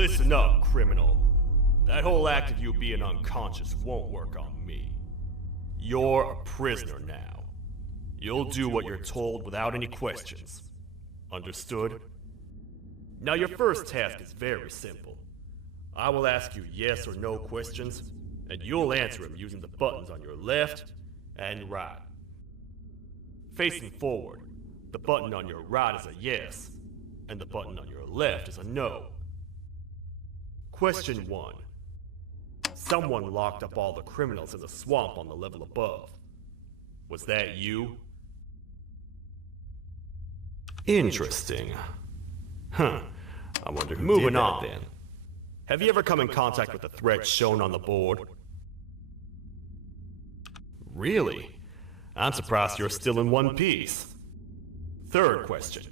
Listen up, criminal. That whole act of you being unconscious won't work on me. You're a prisoner now. You'll do what you're told without any questions. Understood? Now your first task is very simple. I will ask you yes or no questions, and you'll answer them using the buttons on your left and right. Facing forward, the button on your right is a yes, and the button on your left is a no. Question 1. Someone locked up all the criminals in the swamp on the level above. Was that you? Interesting. Huh. I wonder who did that then. Have you ever come in contact with the threat shown on the board? Really? I'm surprised you're still in one piece. Third question.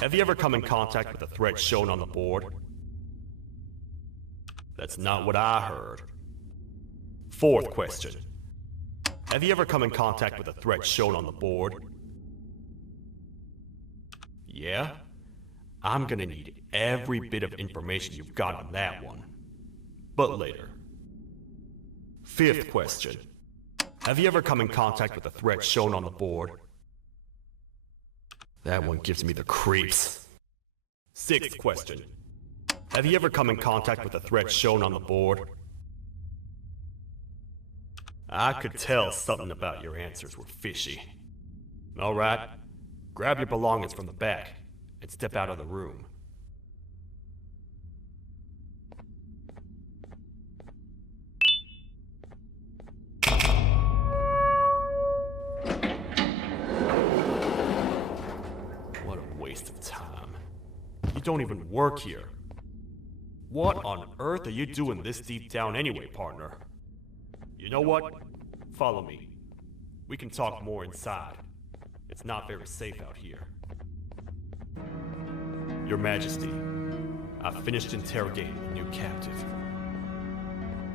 Have you ever come in contact with the threat shown on the board? That's not what I heard. Fourth question. Have you ever come in contact with the threat shown on the board? Yeah? I'm gonna need every bit of information you've got on that one. But later. Fifth question. Have you ever come in contact with the threat shown on the board? That one gives me the creeps. Sixth question. Have you ever come in contact with the threat shown on the board? I could tell something about your answers were fishy. All right, grab your belongings from the back and step out of the room. What a waste of time. You don't even work here. What on earth are you doing this deep down anyway, partner? You know what? Follow me. We can talk more inside. It's not very safe out here. Your Majesty, I've finished interrogating the new captive.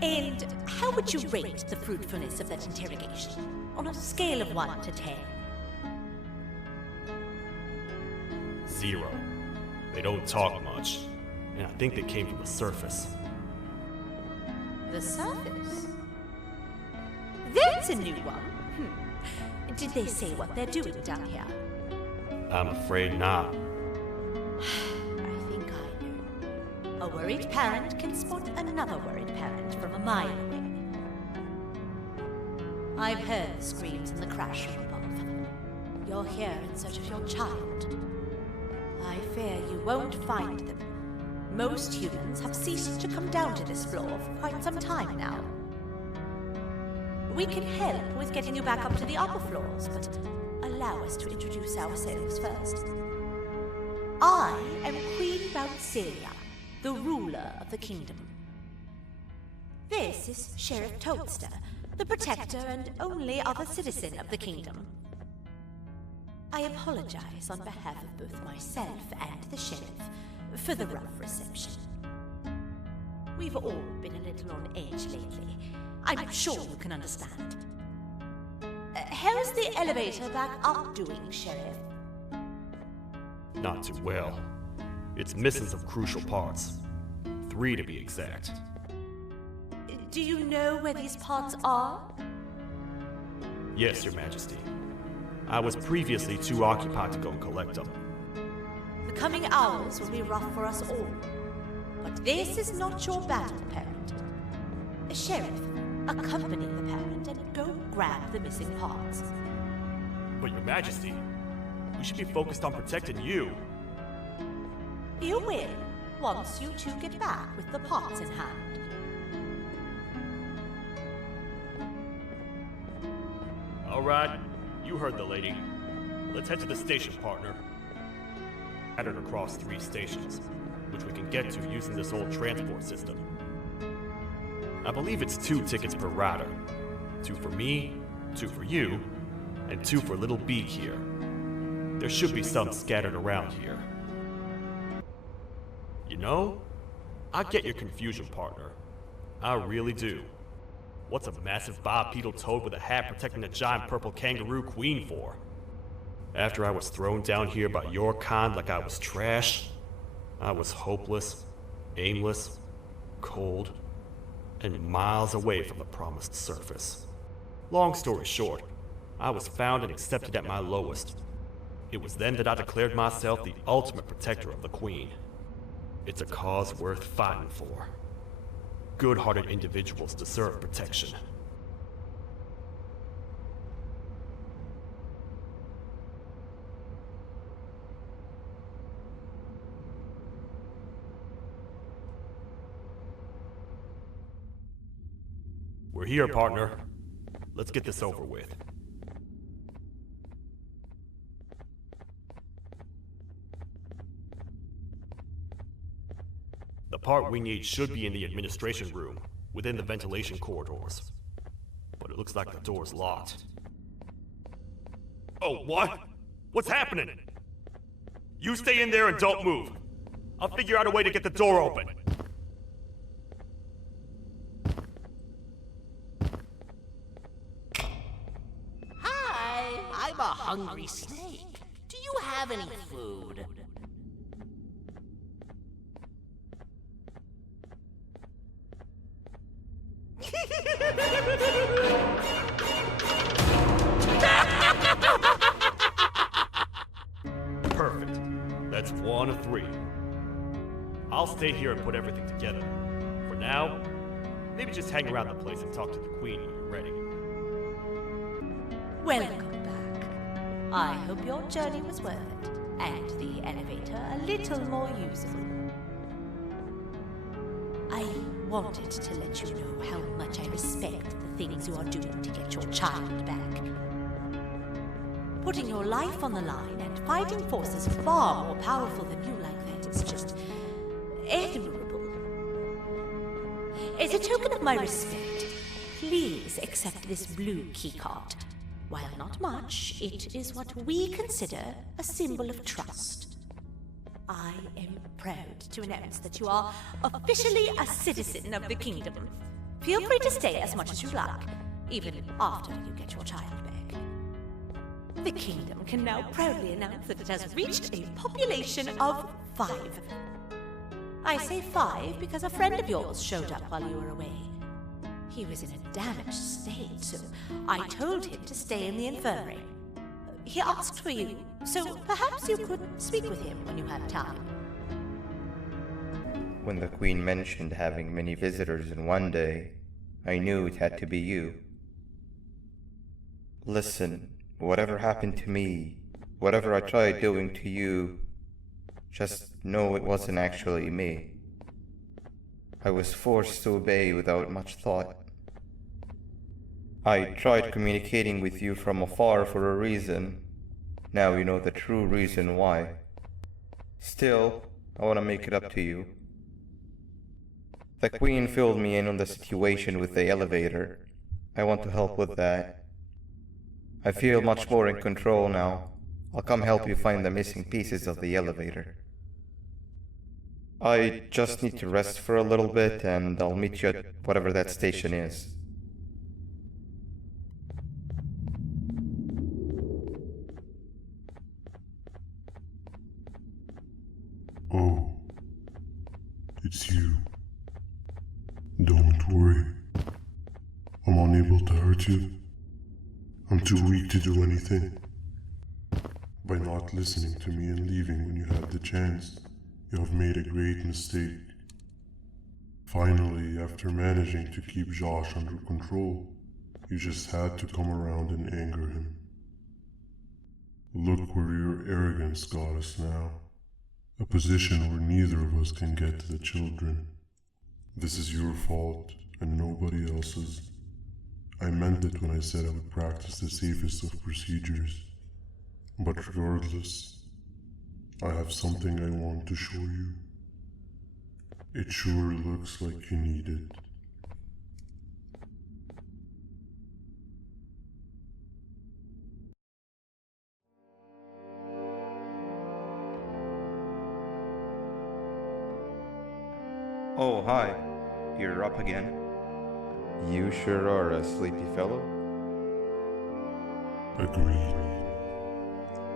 And how would you rate the fruitfulness of that interrogation? On a scale of 1 to 10? 0. They don't talk much, and I think they came from the surface. The surface? That's a new one. Did they say what they're doing down here? I'm afraid not. I think I know. A worried parent can spot another worried parent from a mile away. I've heard the screams in the crash room above. You're here in search of your child. I fear you won't find them. Most humans have ceased to come down to this floor for quite some time now. We can help with getting you back up to the upper floors, but allow us to introduce ourselves first. I am Queen Bouncelia, the ruler of the kingdom. This is Sheriff Toadster, the protector and only other citizen of the kingdom. I apologize on behalf of both myself and the sheriff for the rough reception. We've all been a little on edge lately. I'm sure you can understand. How's the elevator back up doing, Sheriff? Not too well. It's missing some crucial parts. 3 to be exact. Do you know where these parts are? Yes, Your Majesty. I was previously too occupied to go and collect them. The coming hours will be rough for us all. But this is not your battle, parent. Sheriff, accompany the parent and go grab the missing parts. But Your Majesty, we should be focused on protecting you. You will, once you two get back with the parts in hand. All right, you heard the lady. Let's head to the station, partner. Scattered across 3 stations, which we can get to using this old transport system. I believe it's 2 tickets per rider. 2 for me, 2 for you, and 2 for Little Beak here. There should be some scattered around here. You know, I get your confusion, partner. I really do. What's a massive bipedal toad with a hat protecting a giant purple kangaroo queen for? After I was thrown down here by your kind like I was trash, I was hopeless. Aimless, cold, and miles away from the promised surface. Long story short, I was found and accepted at my lowest. It was then that I declared myself the ultimate protector of the Queen. It's a cause worth fighting for. Good-hearted individuals deserve protection. We're here, partner. Let's get this over with. The part we need should be in the administration room, within the ventilation corridors. But it looks like the door's locked. Oh, what? What's happening? You stay in there and don't move. I'll figure out a way to get the door open. I'm a hungry snake. Do you have any food? Perfect. That's 1 of 3. I'll stay here and put everything together. For now, maybe just hang around the place and talk to the Queen when you're ready. Welcome back. I hope your journey was worth it, and the elevator a little more usable. I wanted to let you know how much I respect the things you are doing to get your child back. Putting your life on the line and fighting forces far more powerful than you like that is just admirable. As a token of my respect, please accept this blue keycard. While not much, it is what we consider a symbol of trust. I am proud to announce that you are officially a citizen of the kingdom. Feel free to stay as much as you like, even after you get your child back. The kingdom can now proudly announce that it has reached a population of 5. I say 5 because a friend of yours showed up while you were away. He was in a damaged state, so I told him to stay in the infirmary. He asked for you, so perhaps you could speak with him when you have time. When the Queen mentioned having many visitors in one day, I knew it had to be you. Listen, whatever happened to me, whatever I tried doing to you, just know it wasn't actually me. I was forced to obey without much thought. I tried communicating with you from afar for a reason. Now you know the true reason why. Still, I want to make it up to you. The Queen filled me in on the situation with the elevator. I want to help with that. I feel much more in control now. I'll come help you find the missing pieces of the elevator. I just need to rest for a little bit, and I'll meet you at whatever that station is. Oh, it's you. Don't worry. I'm unable to hurt you. I'm too weak to do anything. By not listening to me and leaving when you had the chance, you have made a great mistake. Finally, after managing to keep Josh under control, you just had to come around and anger him. Look where your arrogance got us now. A position where neither of us can get to the children. This is your fault, and nobody else's. I meant it when I said I would practice the safest of procedures. But regardless, I have something I want to show you. It sure looks like you need it. Oh, hi. You're up again. You sure are a sleepy fellow. Agreed.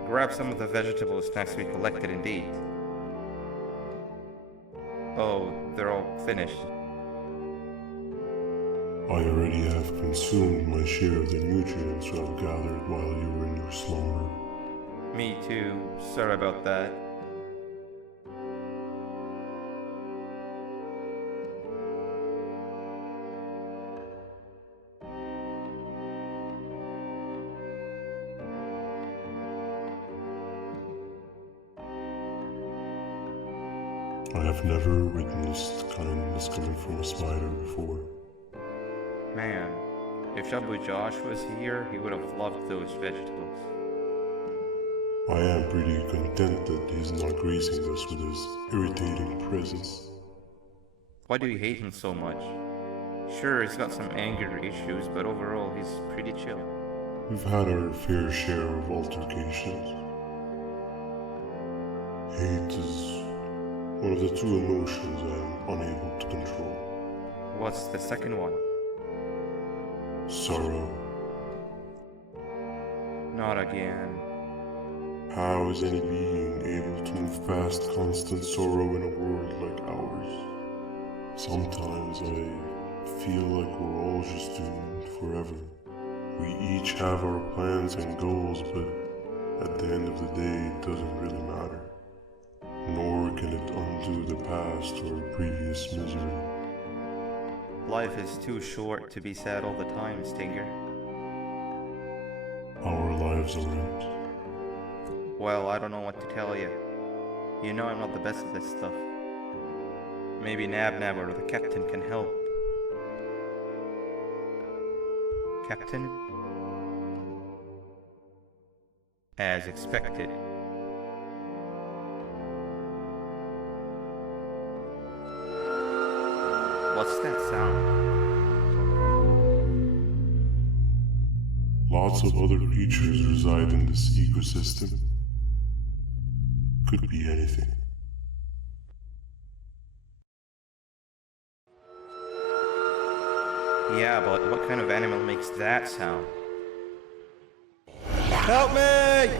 Grab some of the vegetable snacks we collected indeed. Oh, they're all finished. I already have consumed my share of the nutrients I've gathered while you were in your slumber. Me too. Sorry about that. I have never witnessed kindness coming from a spider before. Man, if Shabu Josh was here, he would have loved those vegetables. I am pretty content that he's not gracing us with his irritating presence. Why do you hate him so much? Sure, he's got some anger issues, but overall he's pretty chill. We've had our fair share of altercations. Hate is one of the two emotions I am unable to control. What's the second one? Sorrow. Not again. How is any being able to move past constant sorrow in a world like ours? Sometimes I feel like we're all just doomed forever. We each have our plans and goals, but at the end of the day, it doesn't really matter. Nor can it undo the past or previous misery. Life is too short to be sad all the time, Stinger. Our lives aren't. Well, I don't know what to tell you. You know I'm not the best at this stuff. Maybe Nab or the captain can help. Captain? As expected. What's that sound? Lots of other creatures reside in this ecosystem. Could be anything. Yeah, but what kind of animal makes that sound? Help me!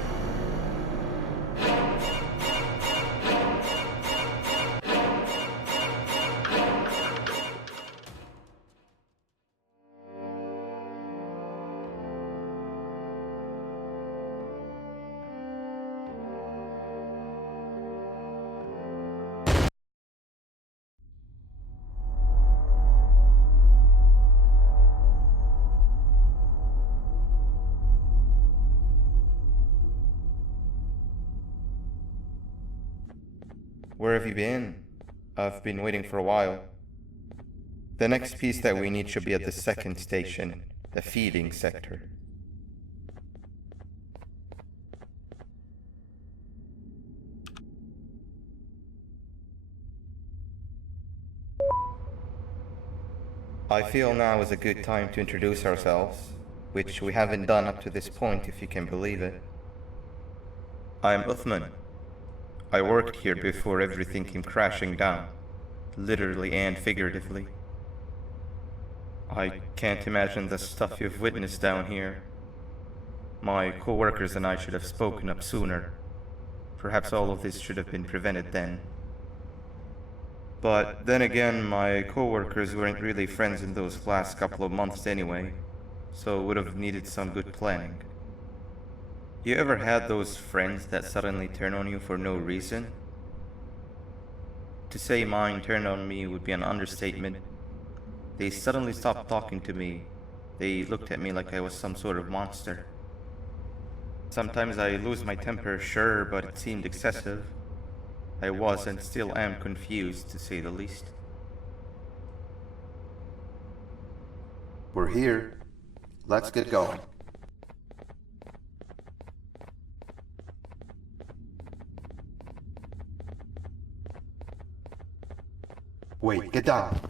Where have you been? I've been waiting for a while. The next piece that we need should be at the second station, the feeding sector. I feel now is a good time to introduce ourselves, which we haven't done up to this point, if you can believe it. I'm Uthman. I worked here before everything came crashing down, literally and figuratively. I can't imagine the stuff you've witnessed down here. My co-workers and I should have spoken up sooner. Perhaps all of this should have been prevented then. But then again, my co-workers weren't really friends in those last couple of months anyway, so would have needed some good planning. You ever had those friends that suddenly turn on you for no reason? To say mine turned on me would be an understatement. They suddenly stopped talking to me. They looked at me like I was some sort of monster. Sometimes I lose my temper, sure, but it seemed excessive. I was and still am confused, to say the least. We're here. Let's get going. Wait, get down.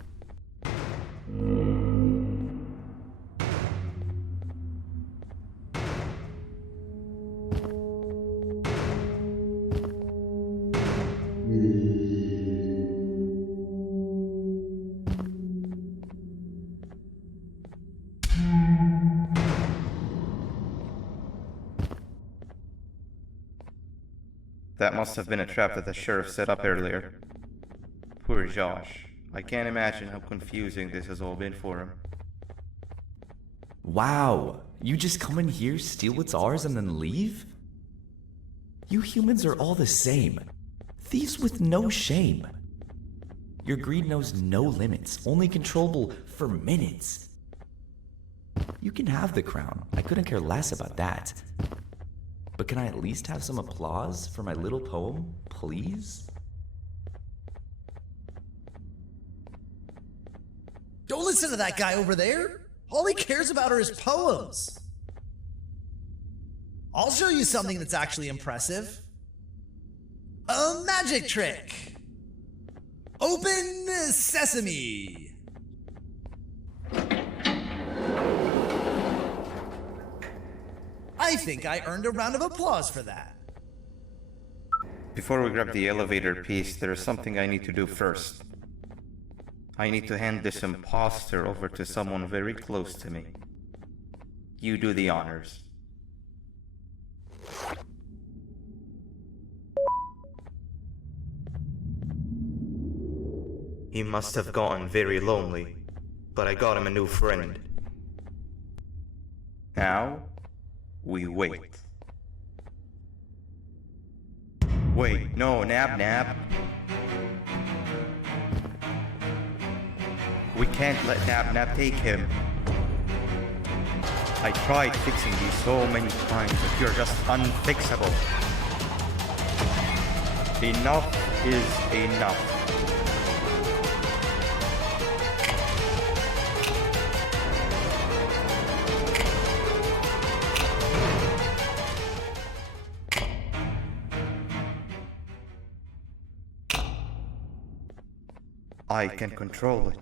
That must have been a trap that the sheriff set up earlier. Poor Josh. I can't imagine how confusing this has all been for him. Wow, you just come in here, steal what's ours, and then leave? You humans are all the same. Thieves with no shame. Your greed knows no limits, only controllable for minutes. You can have the crown. I couldn't care less about that. But can I at least have some applause for my little poem, please? Don't listen to that guy over there. All he cares about are his poems. I'll show you something that's actually impressive. A magic trick. Open sesame. I think I earned a round of applause for that. Before we grab the elevator piece, there's something I need to do first. I need to hand this imposter over to someone very close to me. You do the honors. He must have gotten very lonely, but I got him a new friend. Now, we wait. Wait, no, Nab. We can't let Nab take him. I tried fixing you so many times, but you're just unfixable. Enough is enough. I can control it.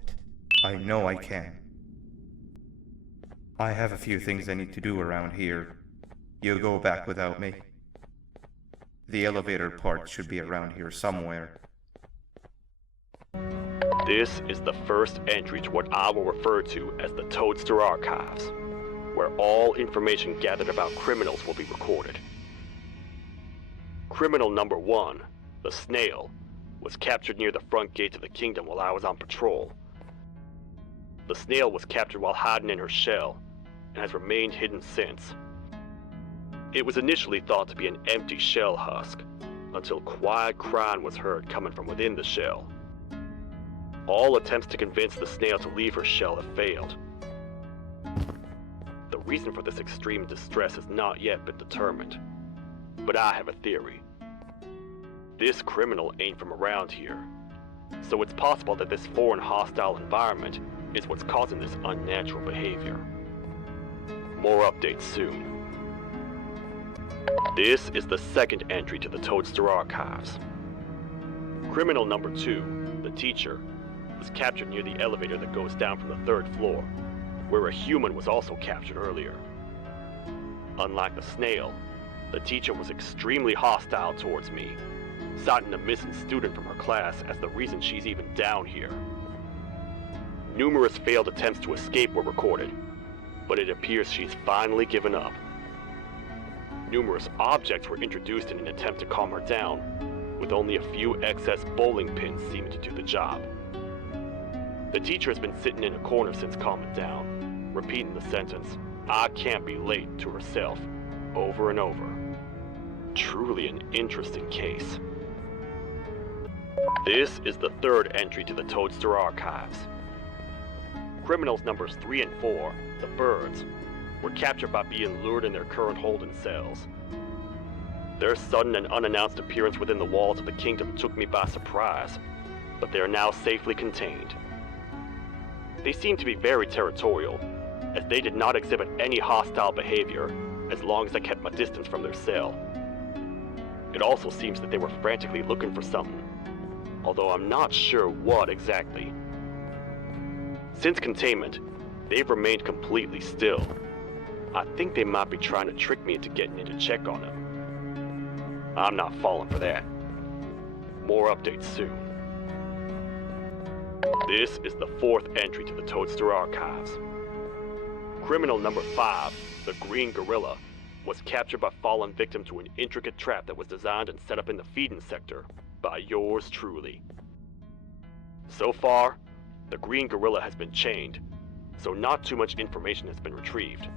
I know I can. I have a few things I need to do around here. You go back without me. The elevator part should be around here somewhere. This is the first entry to what I will refer to as the Toadster Archives, where all information gathered about criminals will be recorded. Criminal number 1, the Snail, was captured near the front gate of the kingdom while I was on patrol. The Snail was captured while hiding in her shell, and has remained hidden since. It was initially thought to be an empty shell husk, until quiet crying was heard coming from within the shell. All attempts to convince the Snail to leave her shell have failed. The reason for this extreme distress has not yet been determined, but I have a theory. This criminal ain't from around here, so it's possible that this foreign hostile environment is what's causing this unnatural behavior. More updates soon. This is the second entry to the Toadster Archives. Criminal number 2, the teacher, was captured near the elevator that goes down from the 3rd floor, where a human was also captured earlier. Unlike the Snail, the teacher was extremely hostile towards me, citing a missing student from her class as the reason she's even down here. Numerous failed attempts to escape were recorded, but it appears she's finally given up. Numerous objects were introduced in an attempt to calm her down, with only a few excess bowling pins seeming to do the job. The teacher has been sitting in a corner since calming down, repeating the sentence, "I can't be late," to herself, over and over. Truly an interesting case. This is the 3rd entry to the Toadster Archives. Criminals numbers 3 and 4, the Birds, were captured by being lured in their current holding cells. Their sudden and unannounced appearance within the walls of the kingdom took me by surprise, but they are now safely contained. They seem to be very territorial, as they did not exhibit any hostile behavior as long as I kept my distance from their cell. It also seems that they were frantically looking for something, although I'm not sure what exactly. Since containment, they've remained completely still. I think they might be trying to trick me into getting in to check on them. I'm not falling for that. More updates soon. This is the 4th entry to the Toadster Archives. Criminal number 5, the Green Gorilla, was captured by falling victim to an intricate trap that was designed and set up in the feeding sector by yours truly. So far, the green gorilla has been chained, so not too much information has been retrieved.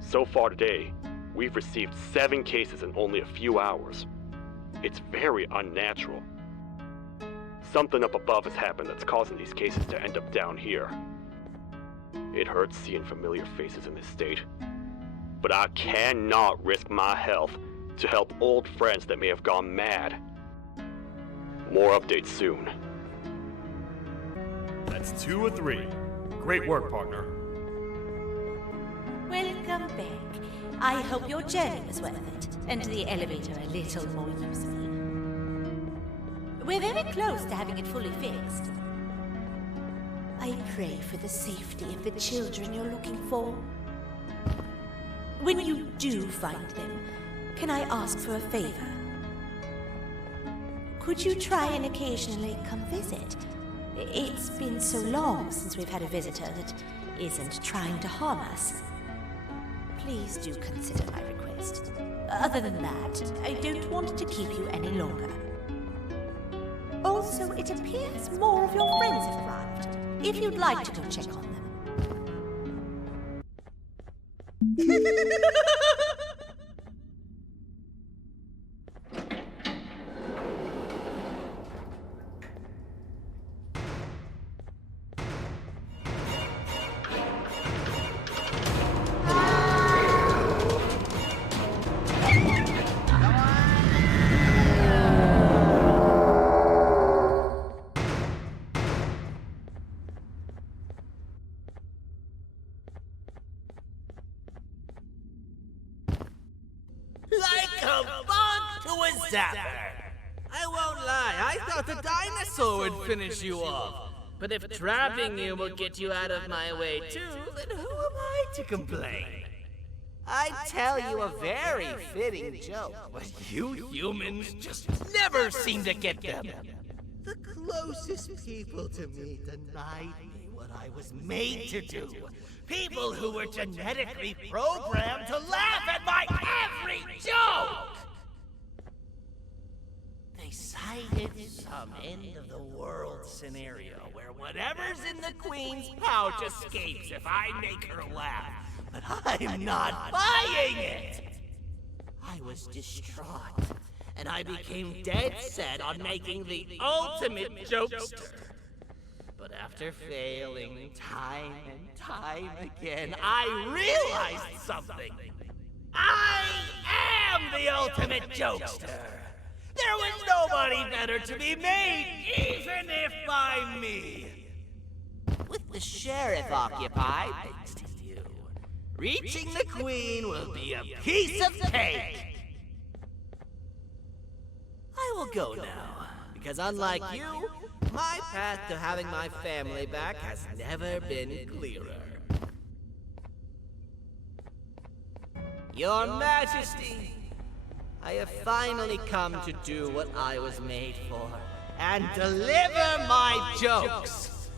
So far today, we've received 7 cases in only a few hours. It's very unnatural. Something up above has happened that's causing these cases to end up down here. It hurts seeing familiar faces in this state, but I cannot risk my health to help old friends that may have gone mad. More updates soon. That's 2 of 3. Great work, partner. Welcome back. I hope your journey was worth it, and the elevator a little more useful. We're very close to having it fully fixed. I pray for the safety of the children you're looking for. When you do find them, can I ask for a favor? Could you try and occasionally come visit? It's been so long since we've had a visitor that isn't trying to harm us. Please do consider my request. Other than that, I don't want to keep you any longer. Also, it appears more of your friends have arrived. If you'd like to go check on them. Like a bug to a zapper. I won't lie, I thought the dinosaur would finish you off. But if trapping you will get you out of my way too, then who am I to complain? I'd tell you a very fitting joke, but you humans just never seem to get them. The closest people to me denied me what I was made to do. People who were genetically programmed to laugh at my every joke! They cited some end-of-the-world scenario where whatever's in the Queen's pouch escapes if I make her laugh. But I'm not buying it! I was distraught, and I became dead set on making the ultimate jokester. But after failing time and time again, I realized something. I am the ultimate jokester. There was nobody better to be made, even if by me. With the sheriff occupied, thanks to you, reaching the Queen will be a piece of cake. I will go now, because unlike you, my path to having my family back has never been clearer. Your Majesty, I have finally come to do what I was made for, and deliver my jokes.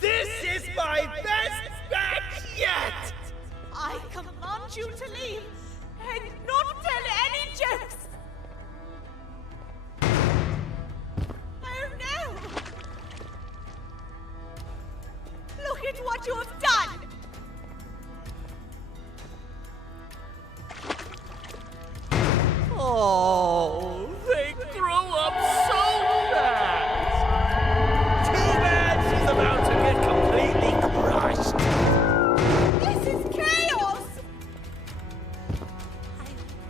This is my best batch yet! I command you to leave and not tell any jokes! Oh no! Look at what you have done! Oh, they grew up so fast! Too bad she's about to get completely crushed! This is chaos! I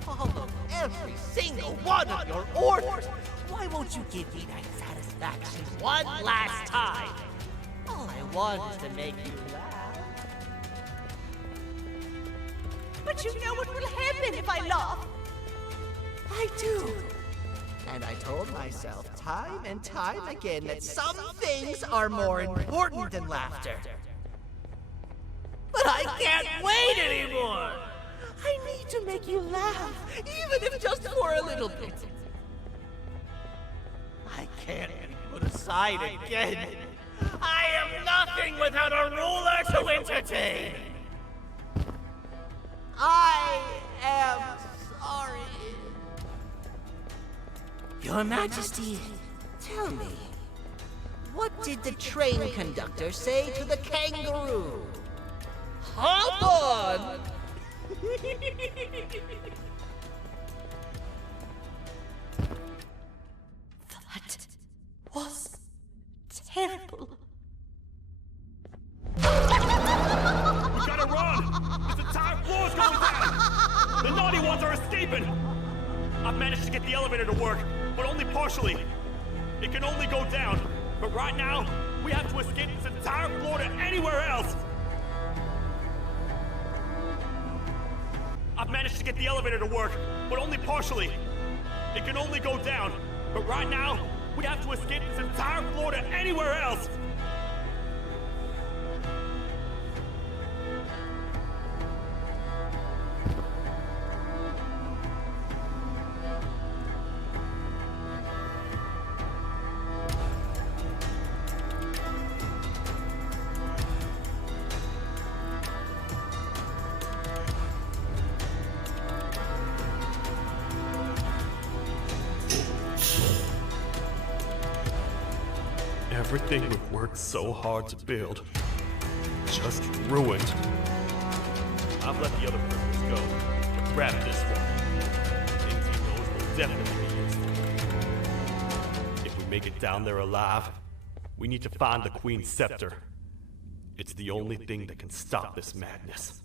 follow every single one of your orders! Why won't you give me that satisfaction one last time? All I want is to make you laugh. But you know what will happen if I laugh? I do. And I told myself time and time again that some things are more important than laughter. But I can't wait anymore! I need to make you laugh, even if just for a little bit. I can't be put aside again. I am nothing without a ruler to entertain. I am sorry. Your Majesty, tell me, What did the train conductor say to the kangaroo? Hop on! That was terrible. We gotta run! This entire floor's going down! The naughty ones are escaping! I've managed to get the elevator to work, but only partially. It can only go down, but right now, we have to escape this entire floor to anywhere else! I've managed to get the elevator to work, but only partially. It can only go down, but right now, we have to escape this entire floor to anywhere else! Everything we've worked so hard to build, just ruined. I've let the other prisoners go, but grab this one. Things he knows will definitely be useful. If we make it down there alive, we need to find the Queen's scepter. It's the only thing that can stop this madness.